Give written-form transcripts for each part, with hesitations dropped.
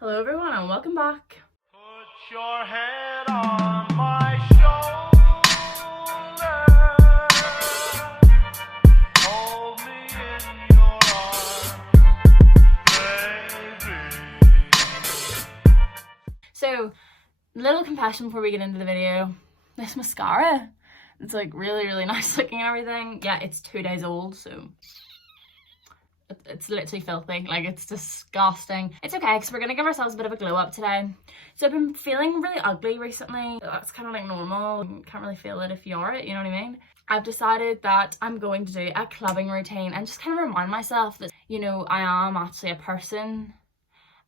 Hello everyone and welcome back. Put your head on my shoulder. Hold me in your arms, baby. So, little confession before we get into the video. This mascara, it's like really nice looking and everything. Yeah, it's 2 days old, so it's literally filthy. Like, it's disgusting. It's okay because we're gonna give ourselves a bit of a glow up today. So I've been feeling really ugly recently. That's kind of like normal. You can't really feel it if you are it, you know what I mean? I've decided that I'm going to do a clubbing routine and just kind of remind myself that, you know, I am actually a person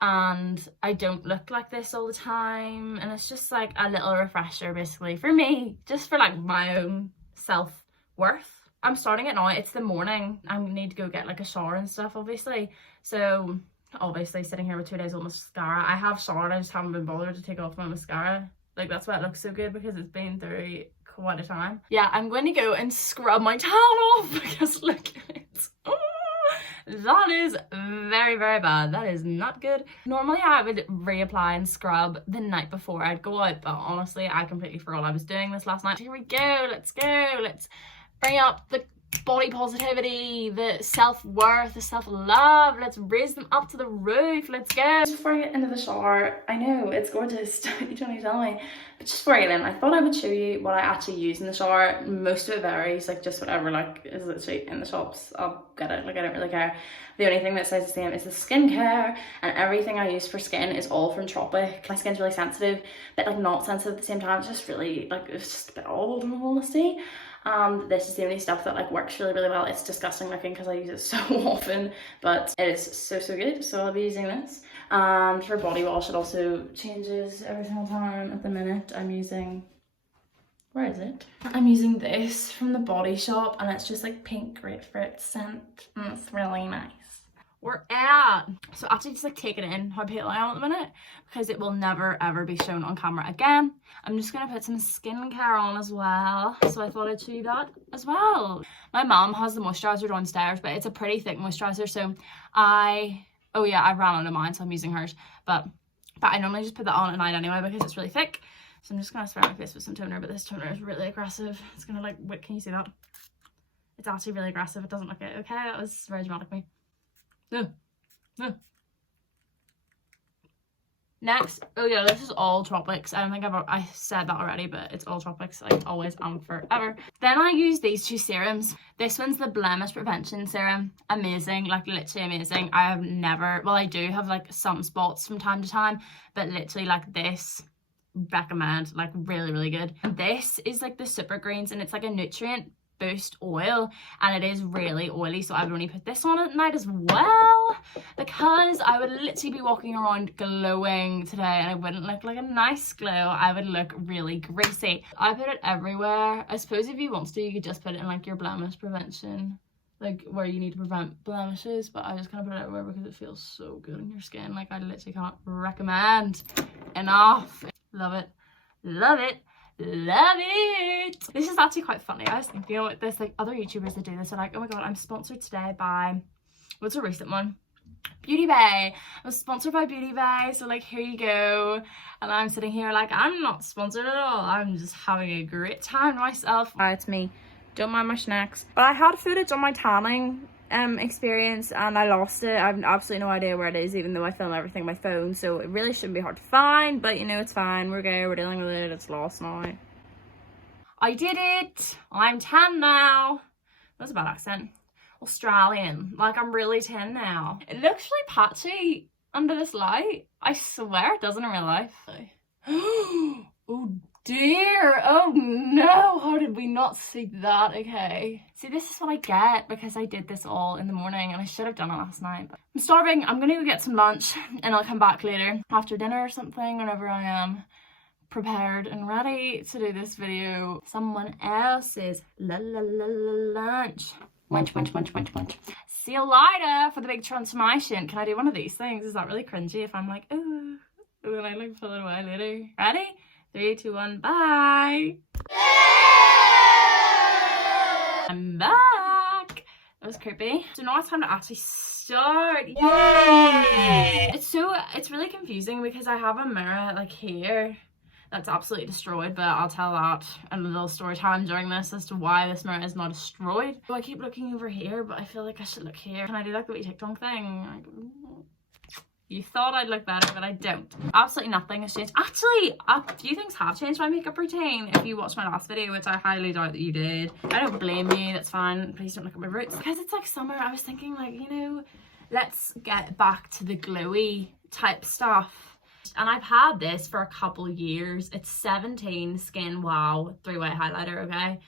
and I don't look like this all the time, and it's just like a little refresher basically for me, just for like my own self-worth. I'm starting it now. It's the morning. I need to go get like a shower and stuff, obviously. So obviously sitting here with 2 days old mascara. I have showered, I just haven't been bothered to take off my mascara. Like, that's why it looks so good, because it's been through quite a time. Yeah, I'm going to go and scrub my tan off because look at it. Oh, that is very bad. That is not good. Normally I would reapply and scrub the night before I'd go out, but honestly I completely forgot I was doing this last night. Here we go. Let's bring up the body positivity, the self-worth, the self-love. Let's raise them up to the roof. Let's go. Just before I get into the shower, I know it's gorgeous. You don't need to tell me. But just before I get in, I thought I would show you what I actually use in the shower. Most of it varies, like just whatever like is literally in the shops, I'll get it. Like, I don't really care. The only thing that stays the same is the skincare, and everything I use for skin is all from Tropic. My skin's really sensitive, but like not sensitive at the same time. It's just really like, it's just a bit old in all honesty. This is the only stuff that like works really well. It's disgusting looking because I use it so often, but it is so good. So I'll be using this. And for body wash, it also changes every single time. At the minute I'm using, where is it? I'm using this from the Body Shop, and it's just like pink grapefruit scent, and it's really nice. We're at, so actually just like take it in how pale I am at the minute, because it will never ever be shown on camera again. I'm just gonna put some skincare on as well, so I thought I'd show you that as well. My mom has the moisturizer downstairs, but it's a pretty thick moisturizer, so oh yeah, I ran out of mine, so I'm using hers, but I normally just put that on at night anyway because it's really thick. So I'm just gonna spray my face with some toner, but this toner is really aggressive. It's gonna like, wait, can you see that? It's actually really aggressive. It doesn't look it. Okay, that was very dramatic of me. No. Next, oh yeah, this is all Tropics. I don't think I said that already, but it's all Tropics, like always and forever. Then I use these two serums. This one's the blemish prevention serum. Amazing, like literally amazing. I have never, well, I do have like some spots from time to time, but literally like this, recommend, like really good. And this is like the super greens, and it's like a nutrient boost oil, and it is really oily, so I would only put this on at night as well, because I would literally be walking around glowing today and I wouldn't look like a nice glow. I would look really greasy. I put it everywhere. I suppose if you want to, you could just put it in like your blemish prevention, like where you need to prevent blemishes, but I just kind of put it everywhere because it feels so good on your skin. Like, I literally can't recommend enough. Love it. This is actually quite funny. I was thinking, you know, there's like other YouTubers that do this. They're like, oh my god, I'm sponsored today by, what's a recent one? Beauty Bay. I'm sponsored by Beauty Bay, so like, here you go. And I'm sitting here like, I'm not sponsored at all. I'm just having a great time myself. It's me. Don't mind my snacks. But I had footage on my tanning experience and I lost it. I have absolutely no idea where it is, even though I film everything on my phone, so it really shouldn't be hard to find, but you know, it's fine. We're good. We're dealing with it. It's lost now. I did it. I'm tan now. That's a bad accent. Australian. Like, I'm really tan now. It looks really patchy under this light. I swear it doesn't in real life. Oh dear. Oh no. How did we not see that? Okay. See, this is what I get because I did this all in the morning and I should have done it last night. But I'm starving. I'm gonna go get some lunch and I'll come back later after dinner or something, whenever I am prepared and ready to do this video. Someone else's lunch. Munch. See you later for the big transformation. Can I do one of these things? Is that really cringy if I'm like, ooh, and then I like pull it away later? Ready? 3, 2, 1, bye. I'm back. It was creepy. So now it's time to actually start. Yay! It's really confusing because I have a mirror like here that's absolutely destroyed, but I'll tell that in a little story time during this as to why this mirror is not destroyed. So I keep looking over here, but I feel like I should look here. Can I do like the wee TikTok thing? Like, you thought I'd look better, but I don't. Absolutely nothing has changed. Actually, a few things have changed my makeup routine. If you watched my last video, which I highly doubt that you did, I don't blame you, that's fine. Please don't look at my roots. Because it's like summer, I was thinking like, you know, let's get back to the glowy type stuff. And I've had this for a couple years. It's 17 Skin Wow 3-way highlighter, okay?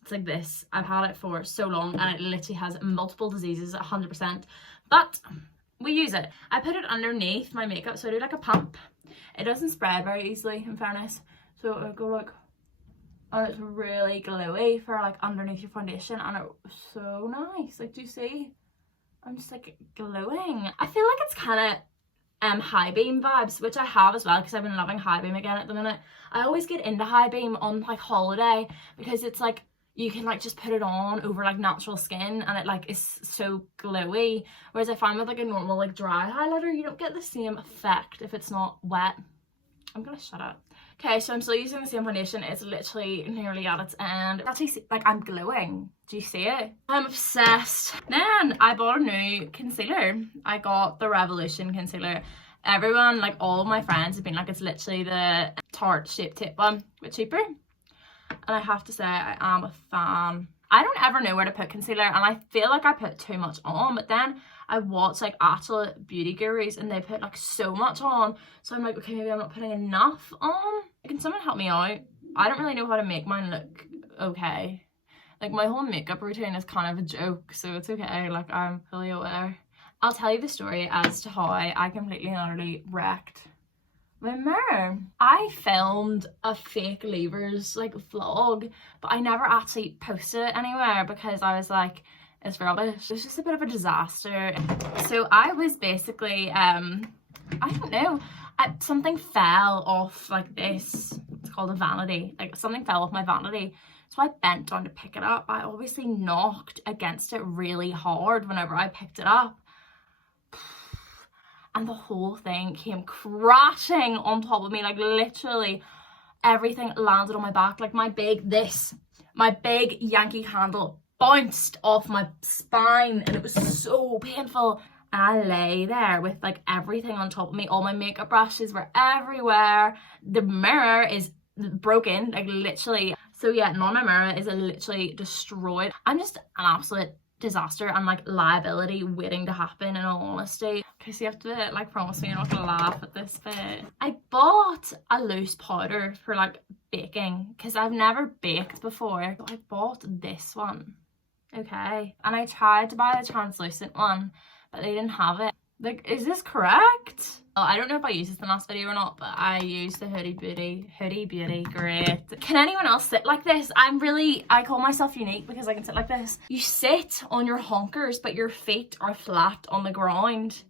It's like this. I've had it for so long and it literally has multiple diseases, 100%. But we use it. I put it underneath my makeup, so I do like a pump. It doesn't spread very easily, in fairness. So it'll go like, and it's really glowy for like underneath your foundation, and it was so nice. Like, do you see? I'm just like glowing. I feel like it's kind of high beam vibes, which I have as well because I've been loving high beam again at the minute. I always get into high beam on like holiday because it's like you can like just put it on over like natural skin and it like is so glowy, whereas I find with like a normal like dry highlighter you don't get the same effect if it's not wet. I'm gonna shut up. Okay, so I'm still using the same foundation. It's literally nearly at its end. Actually, like, I'm glowing. Do you see it? I'm obsessed. Then I bought a new concealer. I got the Revolution concealer. Everyone, like all of my friends have been like, it's literally the Tarte Shape Tape one, but cheaper. And I have to say, I am a fan. I don't ever know where to put concealer, and I feel like I put too much on, but then I watch like actual beauty gurus and they put like so much on, so I'm like, okay, maybe I'm not putting enough on. Can someone help me out? I don't really know how to make mine look okay. Like, my whole makeup routine is kind of a joke, so it's okay, like, I'm fully aware. I'll tell you the story as to how I completely and utterly wrecked my mirror. I filmed a fake levers like vlog, but I never actually posted it anywhere because I was like, it's rubbish. It was just a bit of a disaster. So I was basically I don't know, something fell off like this. It's called a vanity. Like, something fell off my vanity, so I bent down to pick it up. I obviously knocked against it really hard whenever I picked it up, and the whole thing came crashing on top of me. Like, literally everything landed on my back. Like, my big Yankee candle bounced off my spine, and it was so painful. And I lay there with like everything on top of me. All my makeup brushes were everywhere. The mirror is broken, like, literally. So yeah, now my mirror is literally destroyed. I'm just an absolute disaster and like liability waiting to happen, in all honesty. Okay, so you have to like promise me you're not gonna laugh at this bit. I bought a loose powder for like baking because I've never baked before. So I bought this one, okay, and I tried to buy the translucent one, but they didn't have it. Like, is this correct? Oh, I don't know if I used this in the last video or not, but I used the Hoodie Beauty, great. Can anyone else sit like this? I call myself unique because I can sit like this. You sit on your honkers, but your feet are flat on the ground.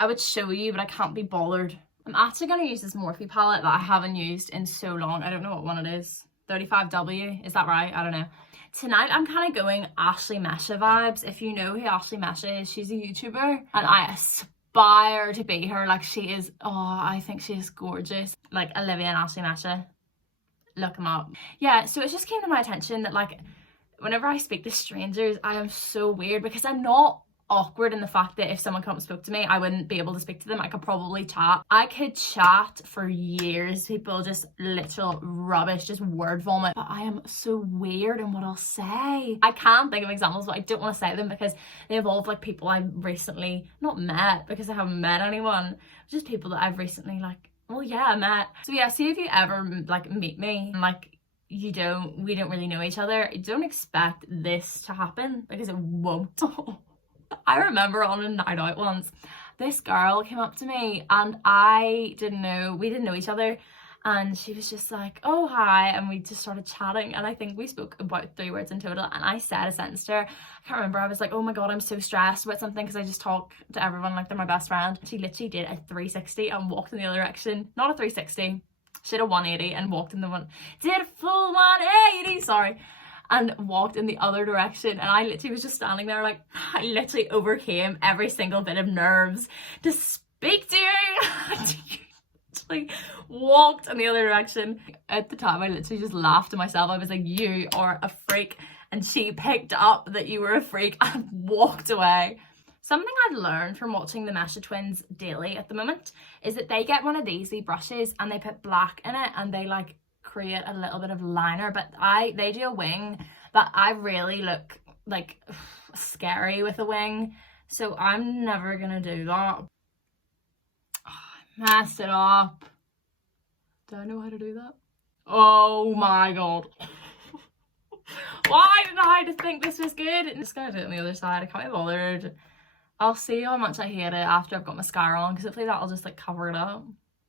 I would show you, but I can't be bothered. I'm actually gonna use this Morphe palette that I haven't used in so long. I don't know what one it is. 35W, is that right? I don't know. Tonight I'm kind of going Ashley Mesha vibes. If you know who Ashley Mesha is, she's a YouTuber and I aspire to be her. Like, she is, oh, I think she is gorgeous. Like, Olivia and Ashley Mesha, look them up. Yeah, so it just came to my attention that like whenever I speak to strangers, I am so weird because I'm not awkward in the fact that if someone comes and spoke to me, I wouldn't be able to speak to them. I could probably chat. I could chat for years. People just literal rubbish, just word vomit. But I am so weird in what I'll say. I can't think of examples, but I don't want to say them because they involve like people I've recently not met, because I haven't met anyone. Just people that I've recently like, well, yeah, I met. So yeah, see if you ever like meet me and like we don't really know each other, don't expect this to happen because it won't. I remember on a night out once, this girl came up to me and we didn't know each other, and she was just like, oh, hi, and we just started chatting, and I think we spoke about 3 words in total, and I said a sentence to her. I can't remember. I was like, oh my god, I'm so stressed about something because I just talk to everyone like they're my best friend. She literally did a 360 and walked in the other direction. Not a 360, she did a 180 and walked in the one, did a full 180, sorry. and walked in the other direction, and I literally was just standing there like, I literally overcame every single bit of nerves to speak to you. Literally walked in the other direction. At the time I literally just laughed to myself. I was like, you are a freak, and she picked up that you were a freak and walked away. Something I've learned from watching the Mesha twins daily at the moment is that they get one of these brushes and they put black in it and they like create a little bit of liner, but they do a wing, but I really look like scary with a wing, so I'm never gonna do that. Oh, I messed it up. Do I know how to do that? Oh my god. Why did I just think this was good? I'm just gonna do it on the other side. I can't be bothered. I'll see how much I hate it after I've got mascara on, because hopefully that'll just like cover it up.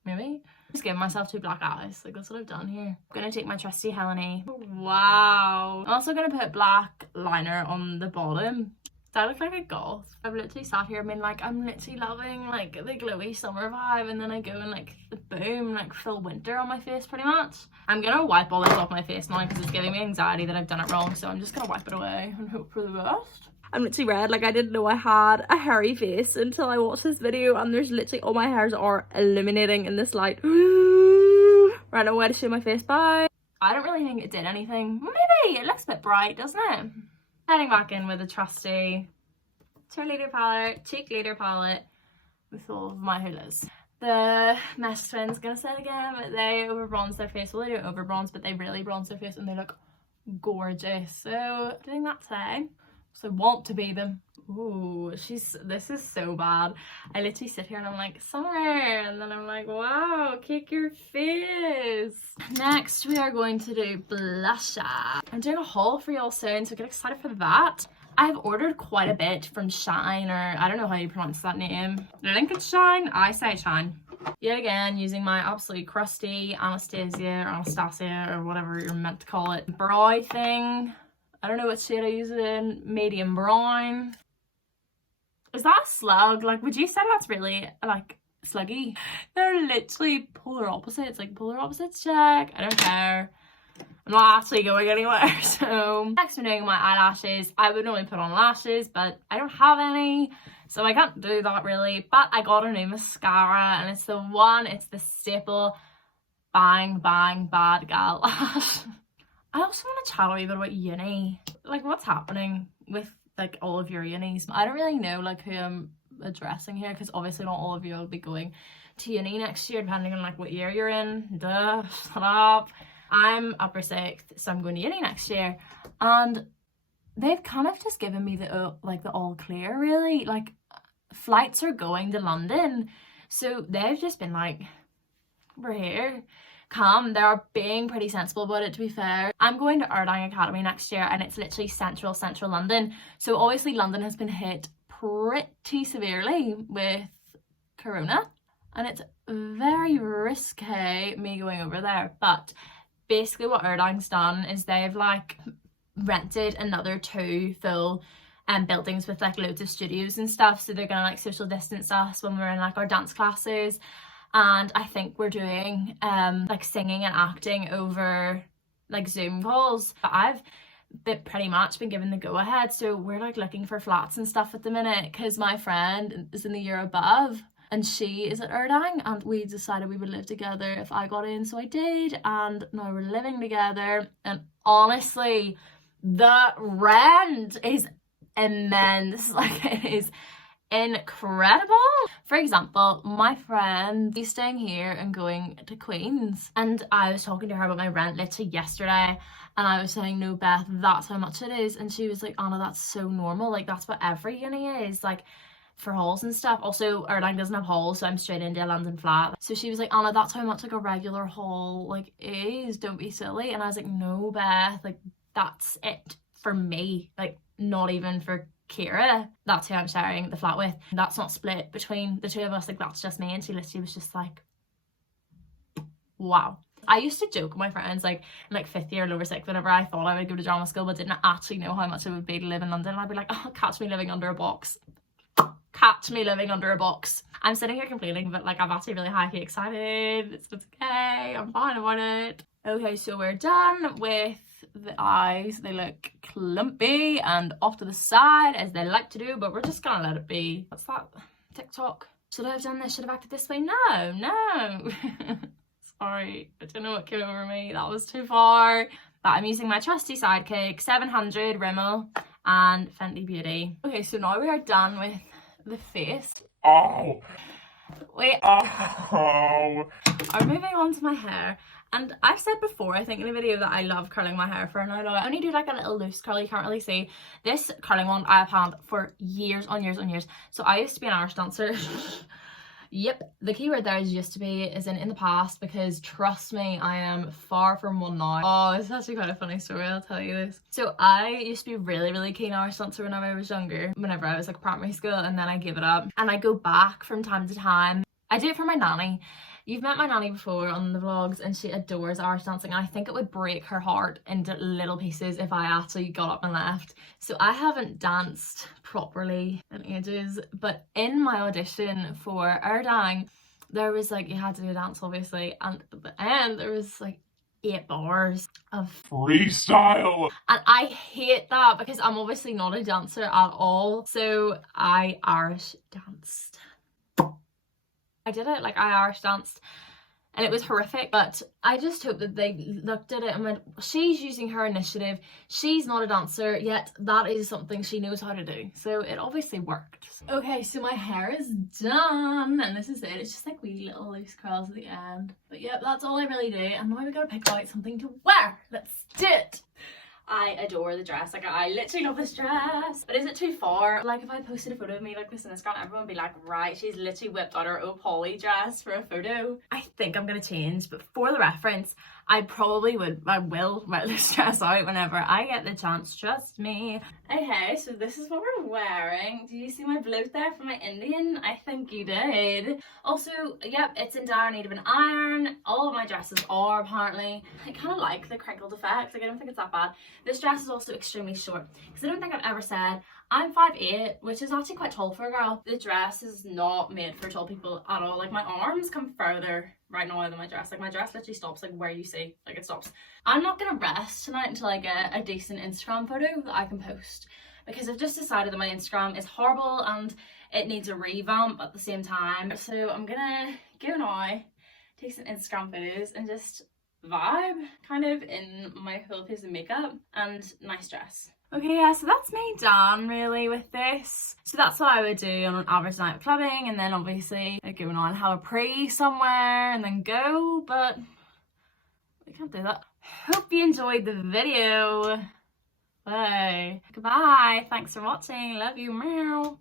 Maybe. Just giving myself 2 black eyes. Like, that's what I've done here. I'm gonna take my trusty Helene. Wow. I'm also gonna put black liner on the bottom. I look like a goth. I've literally sat here and been like, I'm literally loving like the glowy summer vibe, and then I go and like boom, like full winter on my face pretty much. I'm gonna wipe all this off my face now because it's giving me anxiety that I've done it wrong, so I'm just gonna wipe it away and hope for the best. I'm literally red, like I didn't know I had a hairy face until I watched this video, and there's literally all my hairs are illuminating in this light. Right now, where to show my face by. I don't really think it did anything. Maybe it looks a bit bright, doesn't it? Heading back in with a trusty cheek leader palette with all of my hoolas. The Mesha twins, gonna say it again, but they over bronze their face. Well, they don't over bronze, but they really bronze their face and they look gorgeous. So doing that today. So want to be them. Ooh, this is so bad. I literally sit here and I'm like, summer, and then I'm like, wow, kick your face. Next, we are going to do blusher. I'm doing a haul for y'all soon, so get excited for that. I've ordered quite a bit from Shine, or I don't know how you pronounce that name. I think it's Shine. I say Shine. Yet again, using my absolutely crusty Anastasia, or whatever you're meant to call it, brow thing. I don't know what shade I use it in. Medium brown. Is that a slug? Like, would you say that's really, like, sluggy? They're literally polar opposites. Like, polar opposites check. I don't care. I'm not actually going anywhere. So, next I'm doing my eyelashes. I would normally put on lashes, but I don't have any, so I can't do that really. But I got a new mascara, and it's the staple Bang Bang Bad Gal Lash. I also want to chat a wee bit about uni. Like, what's happening with like all of your unis? I don't really know like who I'm addressing here, because obviously not all of you will be going to uni next year, depending on like what year you're in. Duh, shut up. I'm upper 6th, so I'm going to uni next year, and they've kind of just given me the all clear really. Like, flights are going to London, so they've just been like, we're here. Calm. They're being pretty sensible about it, to be fair. I'm going to Erdang Academy next year, and it's literally central London, so obviously London has been hit pretty severely with corona, and it's very risky me going over there. But basically what Erdang's done is they've like rented another 2 full buildings with like loads of studios and stuff, so they're gonna like social distance us when we're in like our dance classes. And I think we're doing like singing and acting over like Zoom calls. But I've pretty much been given the go ahead, so we're like looking for flats and stuff at the minute, because my friend is in the year above and she is at Erdang, and we decided we would live together if I got in, so I did, and now we're living together. And honestly, the rent is immense. Like, it is incredible. For example, my friend is staying here and going to Queen's, and I was talking to her about my rent literally yesterday, and I was saying, no Beth, that's how much it is, and she was like, Anna, that's so normal, like that's what every uni is, like for halls and stuff. Also, Erdang doesn't have halls, so I'm straight into a London flat. So she was like, Anna, that's how much like a regular hall like is, don't be silly. And I was like, no Beth, like that's it for me, like not even for Kira. That's who I'm sharing the flat with. That's not split between the 2 of us, like that's just me. And she literally was just like, wow. I used to joke with my friends like in like 5th year, lower 6th, whenever I thought I would go to drama school but didn't actually know how much it would be to live in London, I'd be like, oh, catch me living under a box. Catch me living under a box. I'm sitting here complaining, but like I'm actually really happy, excited. It's okay, I'm fine about it. Okay, so we're done with the eyes. They look clumpy and off to the side as they like to do, but we're just gonna let it be. What's that? TikTok? Should I have done this? Should I have acted this way? No. Sorry, I don't know what came over me. That was too far. But I'm using my trusty sidekick, 700 Rimmel and Fenty Beauty. Okay, so now we are done with the face. Oh. Wait. Oh. I'm moving on to my hair. And I've said before, I think in a video, that I love curling my hair for now. I only do like a little loose curl, you can't really see. This curling one I've had for years on years on years. So I used to be an Irish dancer. Yep, the key word there is used to be, is in the past, because trust me, I am far from one now. Oh, it's actually quite a funny story, I'll tell you this. So I used to be really keen Irish dancer whenever I was younger, whenever I was like primary school, and then I gave it up. And I go back from time to time. I do it for my nanny. You've met my nanny before on the vlogs, and she adores Irish dancing, and I think it would break her heart into little pieces if I actually got up and left. So I haven't danced properly in ages, but in my audition for Erdang, there was like, you had to do a dance obviously, and at the end there was like 8 bars of Freestyle. and I hate that because I'm obviously not a dancer at all. So I Irish danced. I did it, like I Irish danced, and it was horrific, but I just hope that they looked at it and went, she's using her initiative, she's not a dancer, yet that is something she knows how to do. So it obviously worked. Okay, so my hair is done, and this is it. It's just like wee little loose curls at the end. But yep, that's all I really do, and now we gotta pick out something to wear. Let's do it! I adore the dress, like I literally love this dress. But is it too far? Like if I posted a photo of me like this in Instagram, everyone would be like, right, she's literally whipped out her old Polly dress for a photo. I think I'm gonna change, but for the reference, I will wear this dress out whenever I get the chance, trust me. Okay, so this is what we're wearing. Do you see my bloat there from my Indian? I think you did. Also, yep, it's in dire need of an iron. All of my dresses are apparently. I kind of like the crinkled effect, like I don't think it's that bad. This dress is also extremely short, because I don't think I've ever said I'm 5'8", which is actually quite tall for a girl. The dress is not made for tall people at all. Like my arms come further right now than my dress. Like my dress literally stops like where you see, like it stops. I'm not gonna rest tonight until I get a decent Instagram photo that I can post, because I've just decided that my Instagram is horrible and it needs a revamp at the same time. So I'm gonna go now, take some Instagram photos and just vibe kind of in my full face of makeup and nice dress. Okay, yeah, so that's me done really with this. So that's what I would do on an average night of clubbing, and then obviously like going on have a pre somewhere and then go, but we can't do that. Hope you enjoyed the video. Bye. Goodbye. Thanks for watching. Love you. Meow.